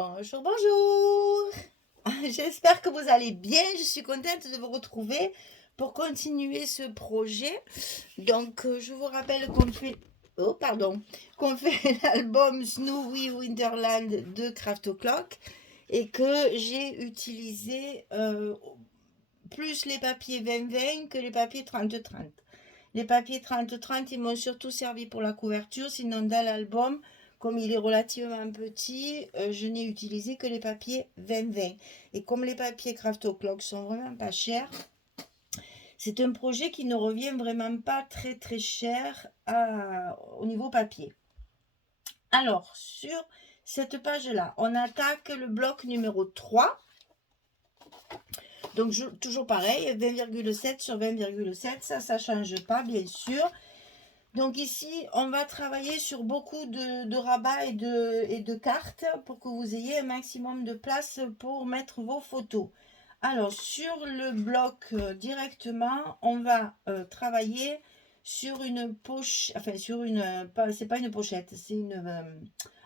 Bonjour, bonjour. J'espère que vous allez bien. Je suis contente de vous retrouver pour continuer ce projet. Donc, je vous rappelle qu'on fait, oh pardon, qu'on fait l'album Snowy Winterland de Craft O'Clock et que j'ai utilisé plus les papiers 20-20 que les papiers 30-30. Les papiers 30-30, ils m'ont surtout servi pour la couverture, sinon dans l'album, comme il est relativement petit, je n'ai utilisé que les papiers 20-20. Et comme les papiers Craft O'Clock sont vraiment pas chers, c'est un projet qui ne revient vraiment pas très très cher au niveau papier. Alors, sur cette page-là, on attaque le bloc numéro 3. Donc, toujours pareil, 20,7 sur 20,7, ça ne change pas, bien sûr. Donc ici, on va travailler sur beaucoup de rabats et de cartes pour que vous ayez un maximum de place pour mettre vos photos. Alors, sur le bloc directement, on va travailler sur une poche, enfin sur une, c'est pas une pochette, c'est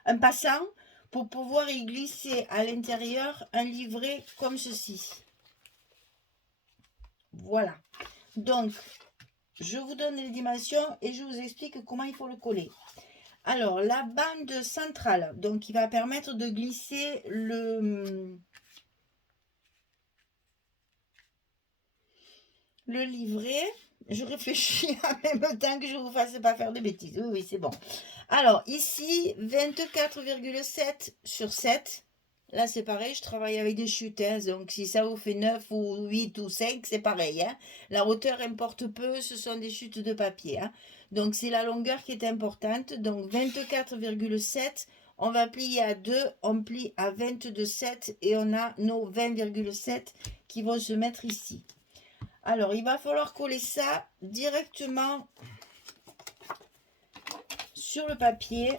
un passant pour pouvoir y glisser à l'intérieur un livret comme ceci. Voilà. Donc, je vous donne les dimensions et je vous explique comment il faut le coller. Alors, la bande centrale, donc qui va permettre de glisser le livret. Je réfléchis en même temps que je ne vous fasse pas faire de bêtises. Oui, oui, c'est bon. Alors, ici, 24,7 sur 7. Là, c'est pareil, je travaille avec des chutes. Hein, donc, si ça vous fait 9 ou 8 ou 5, c'est pareil. Hein. La hauteur importe peu, ce sont des chutes de papier. Hein. Donc, c'est la longueur qui est importante. Donc, 24,7, on va plier à 2, on plie à 22,7 et on a nos 20,7 qui vont se mettre ici. Alors, il va falloir coller ça directement sur le papier.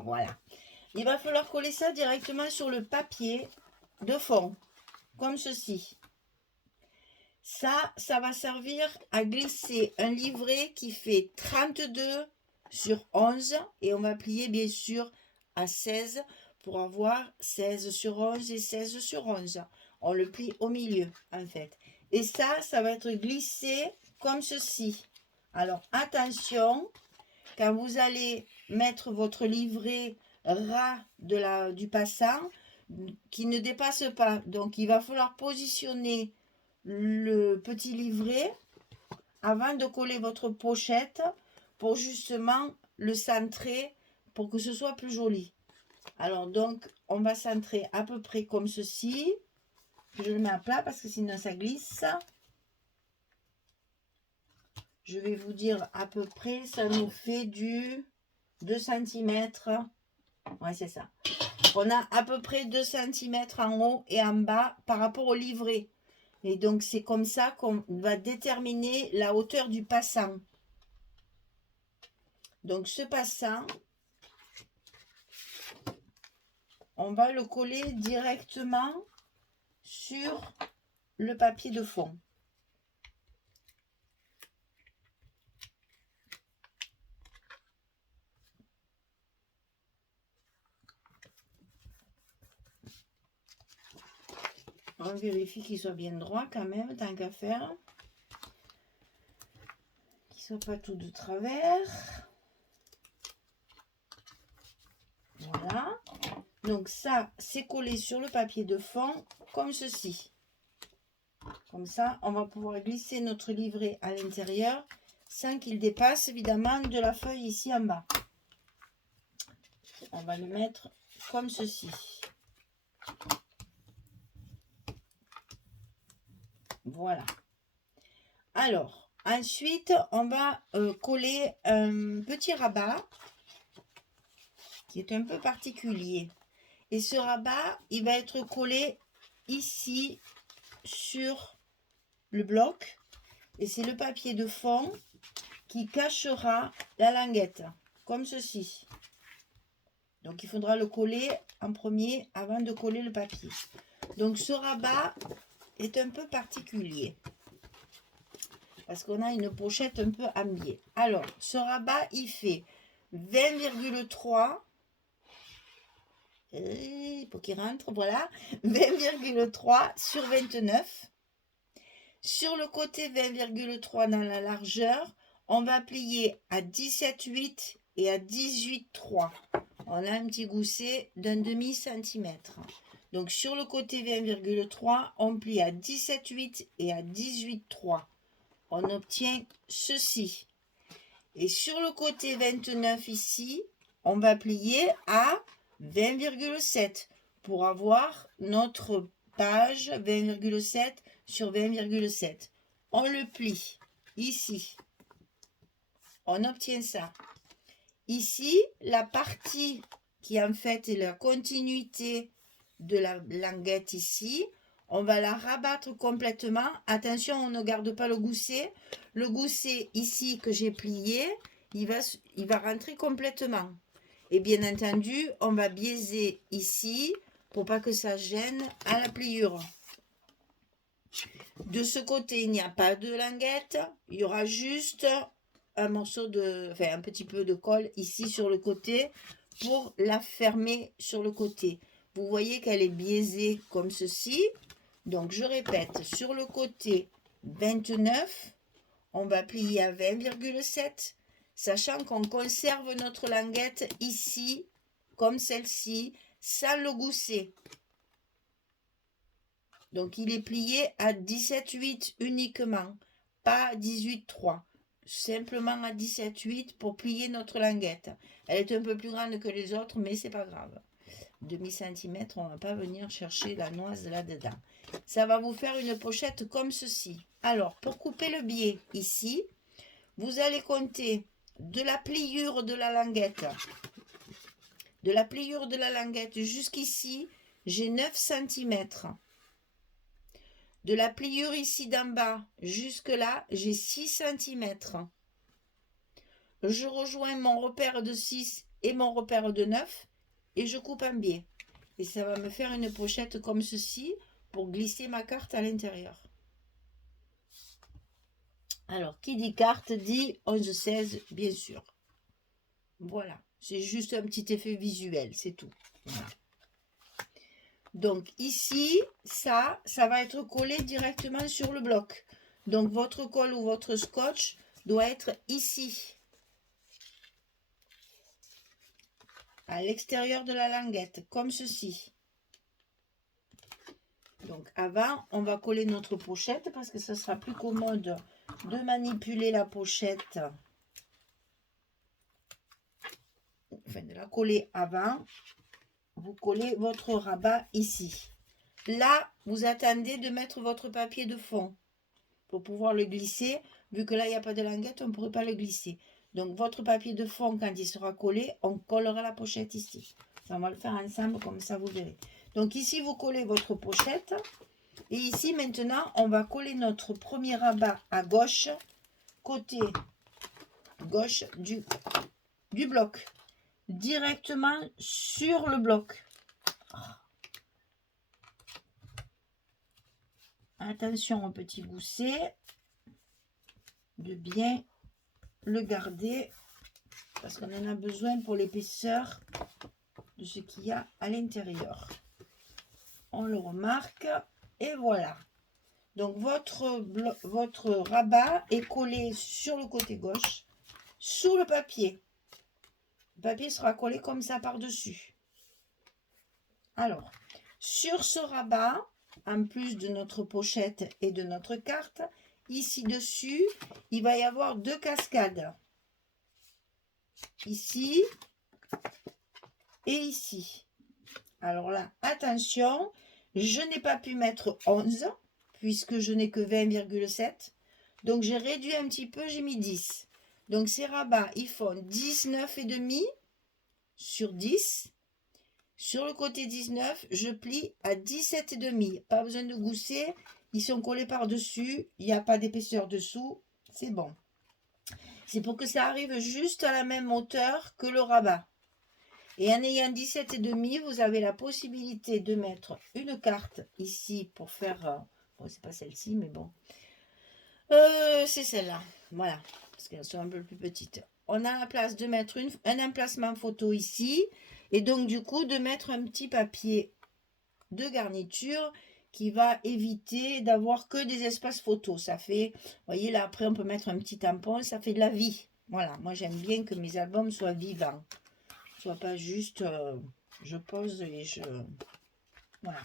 Voilà. Il va falloir coller ça directement sur le papier de fond, comme ceci. Ça va servir à glisser un livret qui fait 32 sur 11 et on va plier bien sûr à 16 pour avoir 16 sur 11 et 16 sur 11. On le plie au milieu en fait. Et ça va être glissé comme ceci. Alors attention, quand vous allez mettre votre livret ras du passant, qui ne dépasse pas. Donc il va falloir positionner le petit livret avant de coller votre pochette pour justement le centrer pour que ce soit plus joli. Alors donc on va centrer à peu près comme ceci. Je le mets à plat parce que sinon ça glisse. Je vais vous dire à peu près, ça nous fait du 2 cm. Ouais, c'est ça. On a à peu près 2 cm en haut et en bas par rapport au livret. Et donc, c'est comme ça qu'on va déterminer la hauteur du passant. Donc, ce passant, on va le coller directement sur le papier de fond. On vérifie qu'il soit bien droit quand même, tant qu'à faire. Qu'il ne soit pas tout de travers. Voilà. Donc ça, c'est collé sur le papier de fond, comme ceci. Comme ça, on va pouvoir glisser notre livret à l'intérieur sans qu'il dépasse évidemment de la feuille ici en bas. On va le mettre comme ceci. Voilà. Alors, ensuite, on va coller un petit rabat qui est un peu particulier. Et ce rabat, il va être collé ici sur le bloc. Et c'est le papier de fond qui cachera la languette, comme ceci. Donc, il faudra le coller en premier avant de coller le papier. Donc, ce rabat est un peu particulier parce qu'on a une pochette un peu en biais. Alors, ce rabat, il fait 20,3. Pour qu'il rentre, voilà. 20,3 sur 29. Sur le côté 20,3 dans la largeur, on va plier à 17,8 et à 18,3. On a un petit gousset d'un demi-centimètre. Donc sur le côté 20,3, on plie à 17,8 et à 18,3. On obtient ceci. Et sur le côté 29 ici, on va plier à 20,7 pour avoir notre page 20,7 sur 20,7. On le plie ici. On obtient ça. Ici, la partie qui en fait est la continuité de la languette ici, on va la rabattre complètement. Attention, on ne garde pas le gousset. Le gousset ici que j'ai plié, il va rentrer complètement. Et bien entendu, on va biaiser ici pour pas que ça gêne à la pliure. De ce côté, il n'y a pas de languette. Il y aura juste un morceau un petit peu de colle ici sur le côté pour la fermer sur le côté. Vous voyez qu'elle est biaisée comme ceci. Donc, je répète, sur le côté 29, on va plier à 20,7, sachant qu'on conserve notre languette ici, comme celle-ci, sans le gousset. Donc, il est plié à 17,8 uniquement, pas 18,3. Simplement à 17,8 pour plier notre languette. Elle est un peu plus grande que les autres, mais c'est pas grave. Demi-centimètre, on ne va pas venir chercher la noise là-dedans. Ça va vous faire une pochette comme ceci. Alors, pour couper le biais ici, vous allez compter de la pliure de la languette. De la pliure de la languette jusqu'ici, j'ai 9 cm. De la pliure ici d'en bas jusque là, j'ai 6 cm. Je rejoins mon repère de 6 et mon repère de 9 et je coupe un biais. Et ça va me faire une pochette comme ceci pour glisser ma carte à l'intérieur. Alors, qui dit carte dit 11-16, bien sûr. Voilà, c'est juste un petit effet visuel, c'est tout. Voilà. Donc ici, ça va être collé directement sur le bloc. Donc votre colle ou votre scotch doit être ici, à l'extérieur de la languette, comme ceci. Donc avant, on va coller notre pochette parce que ce sera plus commode de manipuler la pochette. Enfin, de la coller avant. Vous collez votre rabat ici. Là, vous attendez de mettre votre papier de fond pour pouvoir le glisser. Vu que là, il n'y a pas de languette, on ne pourrait pas le glisser. Donc, votre papier de fond, quand il sera collé, on collera la pochette ici. On va le faire ensemble, comme ça, vous verrez. Donc, ici, vous collez votre pochette. Et ici, maintenant, on va coller notre premier rabat à gauche, côté gauche du bloc. Directement sur le bloc. Attention au petit gousset, de bien le garder parce qu'on en a besoin pour l'épaisseur de ce qu'il y a à l'intérieur. On le remarque et voilà. Donc votre rabat est collé sur le côté gauche, sous le papier. Le papier sera collé comme ça par-dessus. Alors, sur ce rabat, en plus de notre pochette et de notre carte, ici dessus, il va y avoir 2 cascades. Ici et ici. Alors là, attention, je n'ai pas pu mettre 11 puisque je n'ai que 20,7. Donc j'ai réduit un petit peu, j'ai mis 10. Donc ces rabats, ils font 19,5 sur 10. Sur le côté 19, je plie à 17,5. Pas besoin de gousset. Ils sont collés par-dessus. Il n'y a pas d'épaisseur dessous. C'est bon. C'est pour que ça arrive juste à la même hauteur que le rabat. Et en ayant 17,5, vous avez la possibilité de mettre une carte ici pour faire... bon, c'est pas celle-ci, mais bon. C'est celle-là. Voilà. Parce qu'elles sont un peu plus petites. on a la place de mettre un emplacement photo ici. Et donc, du coup, de mettre un petit papier de garniture qui va éviter d'avoir que des espaces photos. Ça fait, vous voyez, là, après, on peut mettre un petit tampon. Ça fait de la vie. Voilà, moi, j'aime bien que mes albums soient vivants. Soit pas juste, je pose et je... Voilà.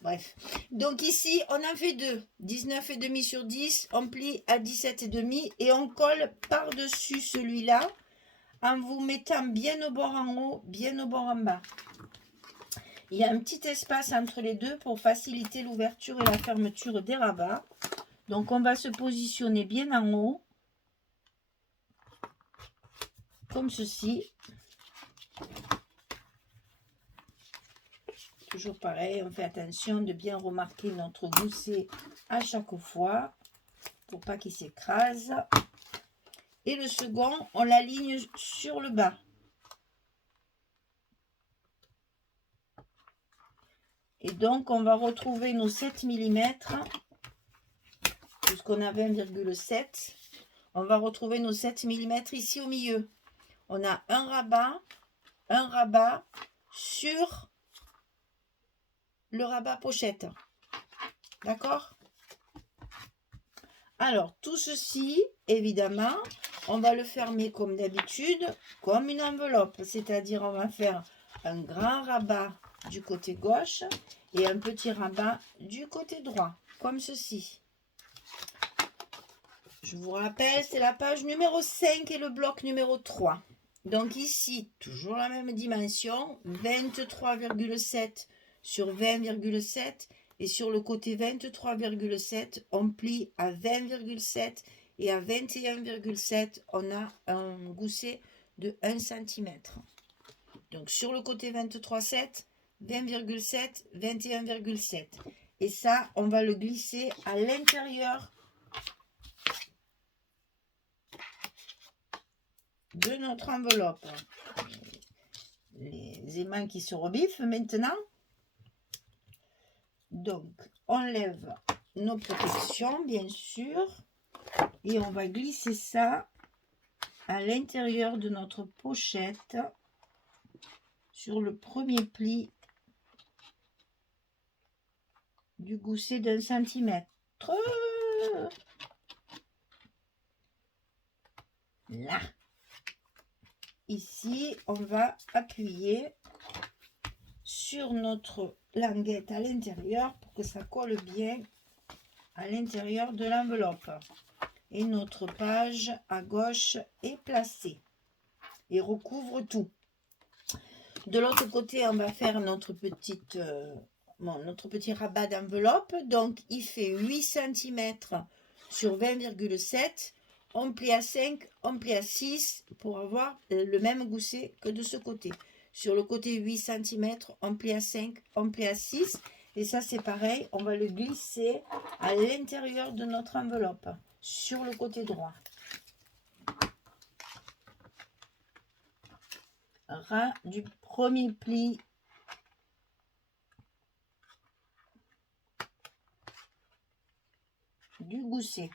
Bref. Donc ici, on en fait deux. 19,5 sur 10. On plie à 17,5 et on colle par-dessus celui-là en vous mettant bien au bord en haut, bien au bord en bas. Il y a un petit espace entre les deux pour faciliter l'ouverture et la fermeture des rabats. Donc on va se positionner bien en haut. Comme ceci. Toujours pareil, on fait attention de bien remarquer notre gousset à chaque fois pour pas qu'il s'écrase. Et le second, on l'aligne sur le bas. Et donc, on va retrouver nos 7 mm, puisqu'on a 20,7. On va retrouver nos 7 mm ici au milieu. On a un rabat sur le rabat pochette. D'accord? Alors, tout ceci, évidemment, on va le fermer comme d'habitude, comme une enveloppe. C'est-à-dire, on va faire un grand rabat du côté gauche et un petit rabat du côté droit, comme ceci. Je vous rappelle, c'est la page numéro 5 et le bloc numéro 3. Donc ici, toujours la même dimension, 23,7 sur 20,7. Et sur le côté 23,7, on plie à 20,7 et à 21,7, on a un gousset de 1 cm. Donc sur le côté 23,7, 20,7, 21,7. Et ça, on va le glisser à l'intérieur de notre enveloppe. Les aimants qui se rebiffent maintenant. Donc, on lève nos protections, bien sûr, et on va glisser ça à l'intérieur de notre pochette sur le premier pli du gousset d'1 cm. Là. Ici, on va appuyer sur notre languette à l'intérieur pour que ça colle bien à l'intérieur de l'enveloppe. Et notre page à gauche est placée et recouvre tout. De l'autre côté, on va faire notre petit rabat d'enveloppe. Donc, il fait 8 cm sur 20,7. On plie à 5, on plie à 6 pour avoir le même gousset que de ce côté. Sur le côté 8 cm, on plie à 5, on plie à 6. Et ça, c'est pareil, on va le glisser à l'intérieur de notre enveloppe, sur le côté droit. Ras du premier pli du gousset.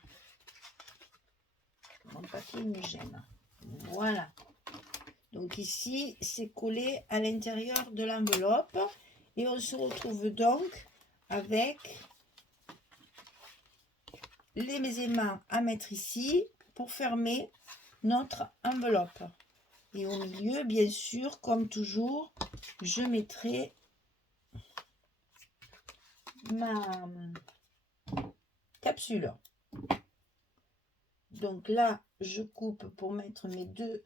Mon papier me gêne. Voilà. Donc ici, c'est collé à l'intérieur de l'enveloppe. Et on se retrouve donc avec les aimants à mettre ici pour fermer notre enveloppe. Et au milieu, bien sûr, comme toujours, je mettrai ma capsule. Donc là, je coupe pour mettre mes deux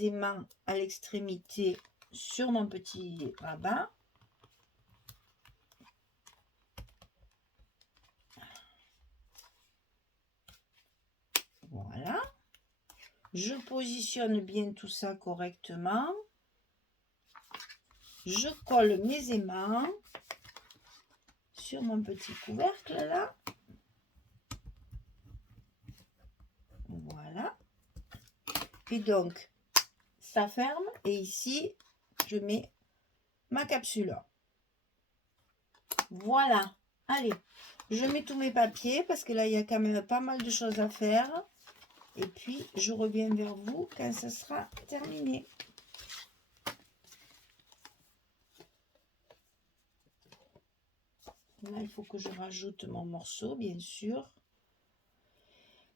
aimants à l'extrémité sur mon petit rabat. Voilà. Je positionne bien tout ça correctement. Je colle mes aimants sur mon petit couvercle là. Voilà. Et donc, ça ferme. Et ici, je mets ma capsule. Voilà. Allez, je mets tous mes papiers parce que là, il y a quand même pas mal de choses à faire. Et puis, je reviens vers vous quand ça sera terminé. Là, il faut que je rajoute mon morceau, bien sûr.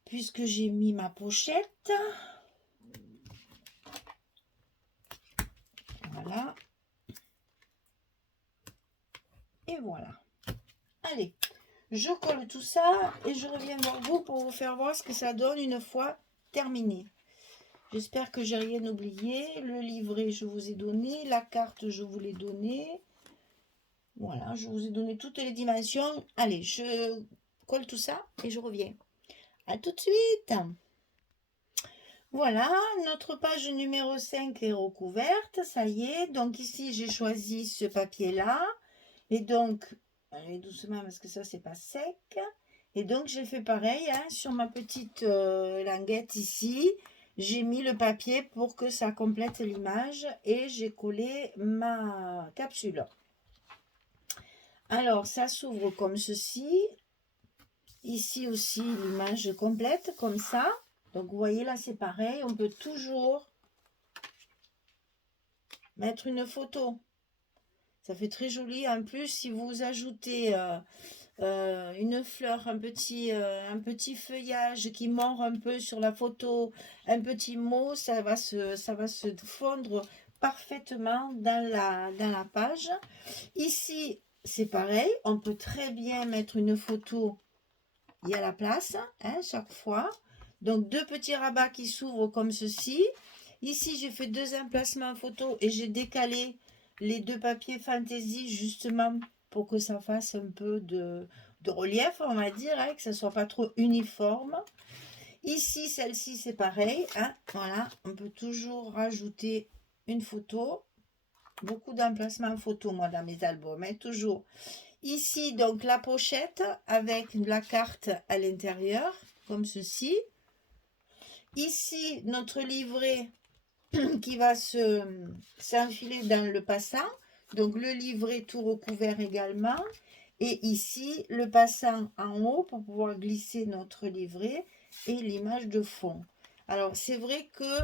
Puisque j'ai mis ma pochette. Voilà. Et voilà. Allez, je colle tout ça et je reviens vers vous pour vous faire voir ce que ça donne une fois terminé. J'espère que j'ai rien oublié. Le livret, je vous ai donné. La carte, je vous l'ai donné. Voilà, je vous ai donné toutes les dimensions. Allez, je colle tout ça et je reviens. À tout de suite. Voilà, notre page numéro 5 est recouverte. Ça y est. Donc ici, j'ai choisi ce papier-là. Et donc, allez doucement parce que ça, c'est pas sec. Et donc, j'ai fait pareil hein, sur ma petite languette ici. J'ai mis le papier pour que ça complète l'image et j'ai collé ma capsule. Alors, ça s'ouvre comme ceci. Ici aussi, l'image complète comme ça. Donc, vous voyez, là, c'est pareil. On peut toujours mettre une photo. Ça fait très joli. En plus, si vous ajoutez une fleur, un petit feuillage qui mord un peu sur la photo, un petit mot, ça va se fondre parfaitement dans la page. Ici, c'est pareil. On peut très bien mettre une photo. Il y a la place, hein, chaque fois. Donc, deux petits rabats qui s'ouvrent comme ceci. Ici, j'ai fait deux emplacements photo et j'ai décalé les deux papiers fantaisie justement pour que ça fasse un peu de relief, on va dire, hein, que ça ne soit pas trop uniforme. Ici, celle-ci, c'est pareil. Hein, voilà, on peut toujours rajouter une photo. Beaucoup d'emplacements photo, moi, dans mes albums, hein, toujours. Ici, donc, la pochette avec la carte à l'intérieur, comme ceci. Ici, notre livret qui va s'enfiler dans le passant. Donc, le livret tout recouvert également. Et ici, le passant en haut pour pouvoir glisser notre livret et l'image de fond. Alors, c'est vrai que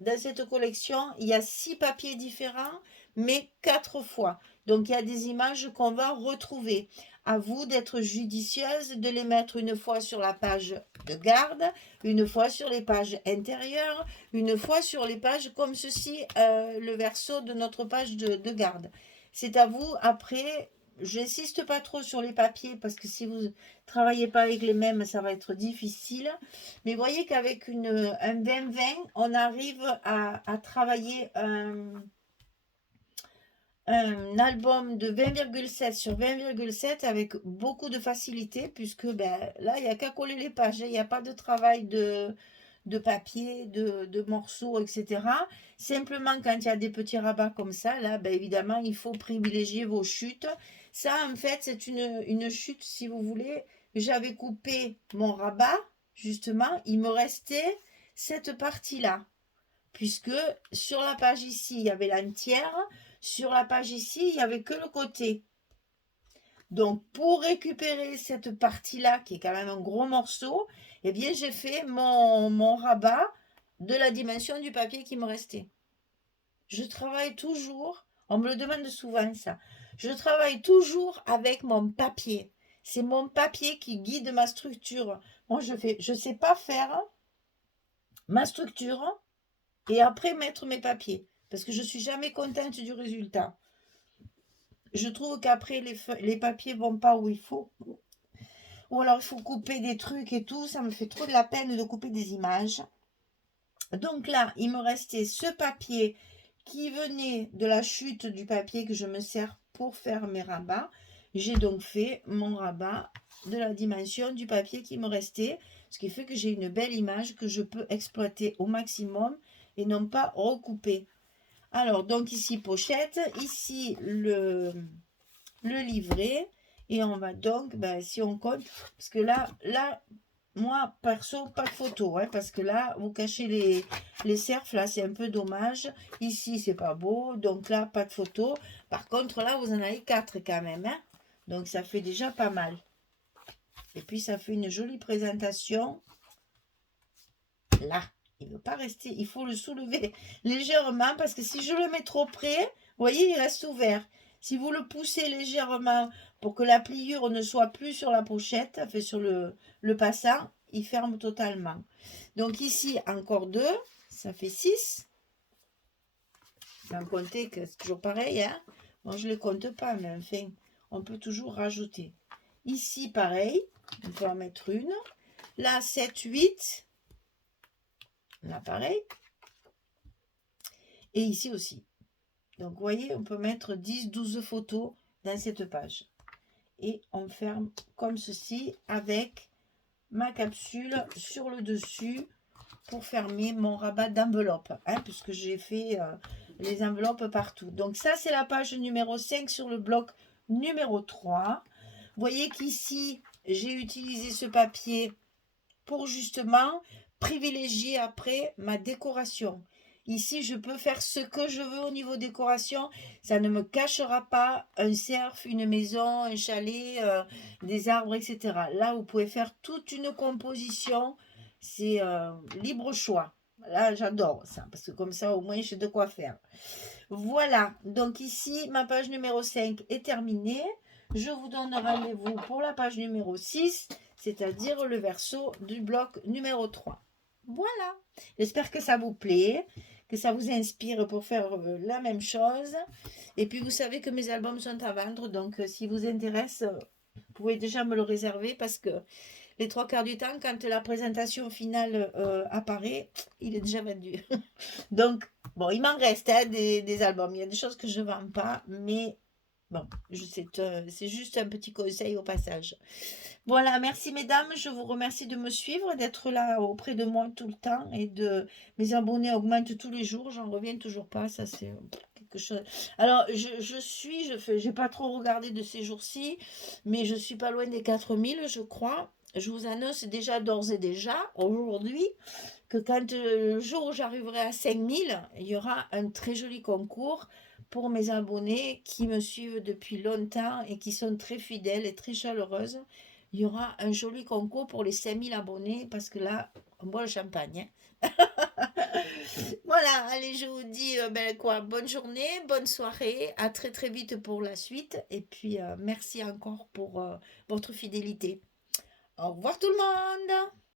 dans cette collection, il y a 6 papiers différents, mais 4 fois. Donc, il y a des images qu'on va retrouver. À vous d'être judicieuse, de les mettre une fois sur la page de garde, une fois sur les pages intérieures, une fois sur les pages comme ceci, le verso de notre page de garde. C'est à vous. Après, j'insiste pas trop sur les papiers parce que si vous travaillez pas avec les mêmes, ça va être difficile. Mais voyez qu'avec un 20-20, on arrive à travailler un album de 20,7 sur 20,7 avec beaucoup de facilité puisque ben, là, il n'y a qu'à coller les pages. Il n'y a pas de travail de papier, de morceaux, etc. Simplement, quand il y a des petits rabats comme ça, là, ben, évidemment, il faut privilégier vos chutes. Ça, en fait, c'est une chute, si vous voulez. J'avais coupé mon rabat, justement. Il me restait cette partie-là. Puisque sur la page ici, il y avait l'entière. Sur la page ici, il n'y avait que le côté. Donc, pour récupérer cette partie-là, qui est quand même un gros morceau, eh bien, j'ai fait mon rabat de la dimension du papier qui me restait. Je travaille toujours, on me le demande souvent ça, je travaille toujours avec mon papier. C'est mon papier qui guide ma structure. Moi, je sais pas faire ma structure et après mettre mes papiers. Parce que je ne suis jamais contente du résultat. Je trouve qu'après, les papiers ne vont pas où il faut. Ou alors, il faut couper des trucs et tout. Ça me fait trop de la peine de couper des images. Donc là, il me restait ce papier qui venait de la chute du papier que je me sers pour faire mes rabats. J'ai donc fait mon rabat de la dimension du papier qui me restait. Ce qui fait que j'ai une belle image que je peux exploiter au maximum et non pas recouper. Alors, donc ici, pochette. Ici, le livret. Et on va donc, ben, si on compte, parce que là, moi, perso, pas de photo, hein, parce que là, vous cachez les cerfs, là, c'est un peu dommage. Ici, c'est pas beau, donc là, pas de photo. Par contre, là, vous en avez 4 quand même, hein. Donc, ça fait déjà pas mal. Et puis, ça fait une jolie présentation là. Il ne veut pas rester. Il faut le soulever légèrement parce que si je le mets trop près, vous voyez, il reste ouvert. Si vous le poussez légèrement pour que la pliure ne soit plus sur la pochette, enfin sur le passant, il ferme totalement. Donc ici, encore 2, ça fait 6. Sans compter que c'est toujours pareil, hein. Bon, je ne les compte pas, mais enfin, on peut toujours rajouter. Ici, pareil, on peut en mettre une. Là, 7, 8. Là, pareil. Et ici aussi. Donc, vous voyez, on peut mettre 10, 12 photos dans cette page. Et on ferme comme ceci avec ma capsule sur le dessus pour fermer mon rabat d'enveloppe, hein, puisque j'ai fait les enveloppes partout. Donc ça, c'est la page numéro 5 sur le bloc numéro 3. Vous voyez qu'ici, j'ai utilisé ce papier pour justement privilégier après ma décoration. Ici, je peux faire ce que je veux au niveau décoration. Ça ne me cachera pas un cerf, une maison, un chalet, des arbres, etc. Là, vous pouvez faire toute une composition. C'est libre choix. Là, j'adore ça, parce que comme ça, au moins, j'ai de quoi faire. Voilà, donc ici, ma page numéro 5 est terminée. Je vous donne rendez-vous pour la page numéro 6, c'est-à-dire le verso du bloc numéro 3. Voilà, j'espère que ça vous plaît, que ça vous inspire pour faire la même chose. Et puis, vous savez que mes albums sont à vendre, donc si vous intéresse, vous pouvez déjà me le réserver parce que les 3/4 du temps, quand la présentation finale apparaît, il est déjà vendu. Donc, bon, il m'en reste hein, des albums. Il y a des choses que je ne vends pas, mais bon, c'est juste un petit conseil au passage. Voilà, merci mesdames. Je vous remercie de me suivre, d'être là auprès de moi tout le temps et de mes abonnés augmentent tous les jours. J'en reviens toujours pas. Ça, c'est quelque chose. Alors, j'ai pas trop regardé de ces jours-ci, mais je suis pas loin des 4000, je crois. Je vous annonce déjà d'ores et déjà, aujourd'hui, que quand le jour où j'arriverai à 5000, il y aura un très joli concours pour mes abonnés qui me suivent depuis longtemps et qui sont très fidèles et très chaleureuses. Il y aura un joli concours pour les 5000 abonnés parce que là, on boit le champagne. Hein. Voilà, allez, je vous dis bonne journée, bonne soirée, à très très vite pour la suite et puis merci encore pour votre fidélité. Au revoir tout le monde!